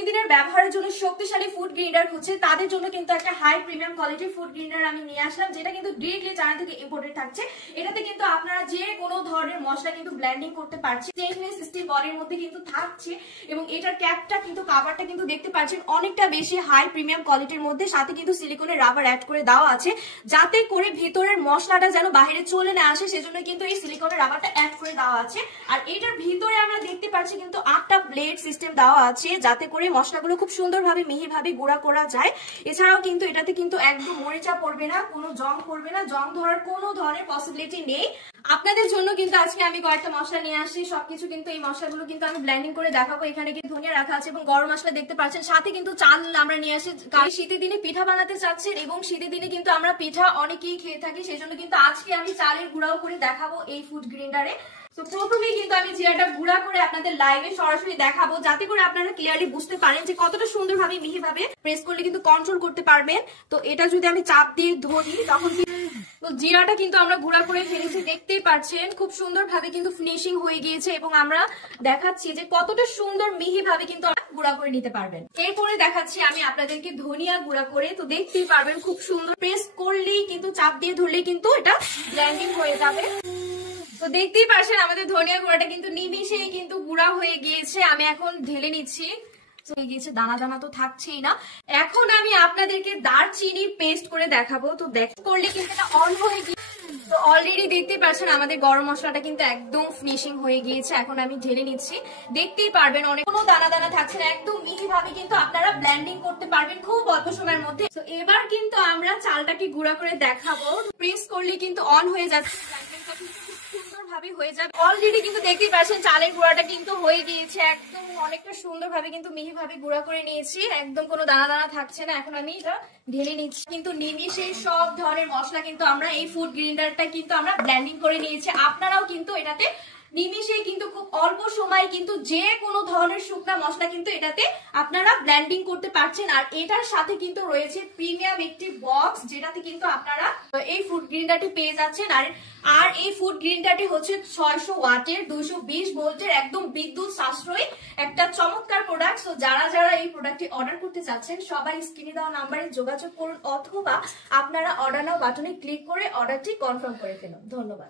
প্রতিদিনের ব্যবহারের জন্য শক্তিশালী ফুড গ্রেইনার হচ্ছে তাদের জন্য কিন্তু একটা হাই প্রিমিয়াম কোয়ালিটির ফুড গ্রেইনার আমি নিয়ে আসলাম, যেটা কিন্তু ডিরেক্টলি চায়না থেকে ইম্পোর্টেড থাকছে। এটাতে কিন্তু আপনারা যে কোনো ধরনের মশলা কিন্তু ব্লেন্ডিং করতে পারছেন। স্টেনলেস স্টিল বডির মধ্যে কিন্তু থাকছে এবং এটার ক্যাপটা কিন্তু কাভারটা কিন্তু দেখতে পাচ্ছেন অনেকটা বেশি হাই প্রিমিয়াম কোয়ালিটির মধ্যে, সাথে কিন্তু সিলিকনের রাবার অ্যাড করে দেওয়া আছে যাতে করে ভিতরের মশলাটা যেন বাইরে চলে না আসে, সেজন্য কিন্তু এই সিলিকনের রাবারটা অ্যাড করে দেওয়া আছে। আর এটার ভিতরে আমরা দেখতে পাচ্ছি কিন্তু 8টা ব্লেড সিস্টেম দেওয়া আছে যাতে করে মশলাগুলো খুব সুন্দরভাবে মিহিভাবে গুঁড়া করা যায়। এছাড়াও কিন্তু এটাতে কিন্তু একদম মরিচা পড়বে না, কোনো জং পড়বে না, জং ধরার কোনো ধরনের পসিবিলিটি নেই। আপনাদের জন্য কিন্তু আজকে আমি কয়েকটা মশলা নিয়ে আসছি, সবকিছু কিন্তু এই মশলাগুলো কিন্তু আমি ব্লেন্ডিং করে দেখাবো। এখানে কিন্তু ধনিয়া রাখা আছে এবং গরম মশলা দেখতে পাচ্ছেন, সাথে কিন্তু চাল আমরা নিয়ে আসি। শীতের দিনে পিঠা বানাতে চাচ্ছেন এবং শীতের দিনে কিন্তু আমরা পিঠা অনেকেই খেয়ে থাকি, সেই জন্য কিন্তু আজকে আমি চালের গুঁড়াও করে দেখাবো এই ফুড গ্রেইন্ডারে। তো প্রথমেই কিন্তু আমি জিরাটা গুঁড়া করে আপনাদের লাইভে সরাসরি দেখাবো যাতে করে আপনারা ক্লিয়ারলি বুঝতে পারেন যে কতটা সুন্দরভাবে মিহিভাবে প্রেস করলে কিন্তু কন্ট্রোল করতে পারবেন। তো এটা যদি আমি চাপ দিয়ে ধরি তখন তো জিরাটা কিন্তু আমরা গুঁড়া করে ফেলেছি, দেখতেই পাচ্ছেন খুব সুন্দরভাবে কিন্তু ফিনিশিং হয়ে গিয়েছে এবং আমরা দেখাচ্ছি যে কতটা সুন্দর মিহিভাবে কিন্তু গুঁড়া করে নিতে পারবেন। এরপরে দেখাচ্ছি আমি আপনাদেরকে ধনিয়া গুঁড়া করে, তো দেখতেই পারবেন খুব সুন্দর প্রেস করলেই কিন্তু চাপ দিয়ে ধরলেই কিন্তু এটা ব্লেন্ডিং হয়ে যাবে। তো দেখতেই পাচ্ছেন আমাদের ধনিয়া গুঁড়াটা কিন্তু নিমিশেই কিন্তু গুঁড়া হয়ে গিয়েছে। আমি এখন ঢেলে নিচ্ছি, হয়ে গিয়েছে, দানা দানা তো থাকছেই না। এখন আমি আপনাদেরকে দারচিনি পেস্ট করে দেখাবো। তো করলে কিন্তু এটা অন হয়ে গিয়ে, তো অলরেডি দেখতেই পাচ্ছেন আমাদের গরম মশলাটা কিন্তু একদম ফিনিশিং হয়ে গিয়েছে। এখন আমি ঢেলে নিচ্ছি, দেখতেই পারবেন অনেক কোনো দানা দানা থাকছে না, একদম মিহি ভাবে কিন্তু আপনারা ব্লেন্ডিং করতে পারবেন খুব অল্প সময়ের মধ্যে। তো এবার কিন্তু আমরা চালটাকে গুঁড়া করে দেখাবো। প্রেস করলে কিন্তু অন হয়ে যাচ্ছে, হয়ে যাবে। অলরেডি কিন্তু দেখতেই পাচ্ছেন চালের গুঁড়াটা কিন্তু হয়ে গিয়েছে, একদম অনেকটা সুন্দরভাবে কিন্তু মিহিভাবে গুঁড়া করে নিয়েছি, একদম কোনো দানা দানা থাকছে না। এখন আমি এটা ঢেলে নিচ্ছি। কিন্তু নিমিশে সব ধরনের মশলা কিন্তু আমরা এই ফুড গ্রেইন্ডারটা কিন্তু আমরা ব্লেন্ডিং করে নিয়েছি। আপনারাও কিন্তু এটাতে নিমিশে কিন্তু খুব অল্প সময় কিন্তু যে কোনো ধরনের শুকনা মশলা কিন্তু এটাতে আপনারা ব্লেন্ডিং করতে পারছেন। আর এটার সাথে কিন্তু রয়েছে প্রিমিয়াম একটি বক্স, যেটাতে কিন্তু আপনারা এই ফুড গ্রেইন্ডারটি পেয়ে যাচ্ছেন। আর এই ফুড গ্রেইন্ডারটি হচ্ছে 600 ওয়াটের 220 ভোল্টের একদম বিদ্যুৎ সাশ্রয়ী একটা চমৎকার প্রোডাক্ট। তো যারা যারা এই প্রোডাক্টটি অর্ডার করতে চাচ্ছেন সবাই স্ক্রিনে দেওয়া নাম্বারে যোগাযোগ করুন অথবা আপনারা অর্ডার নাও বাটনে ক্লিক করে অর্ডারটি কনফার্ম করে ফেলুন। ধন্যবাদ।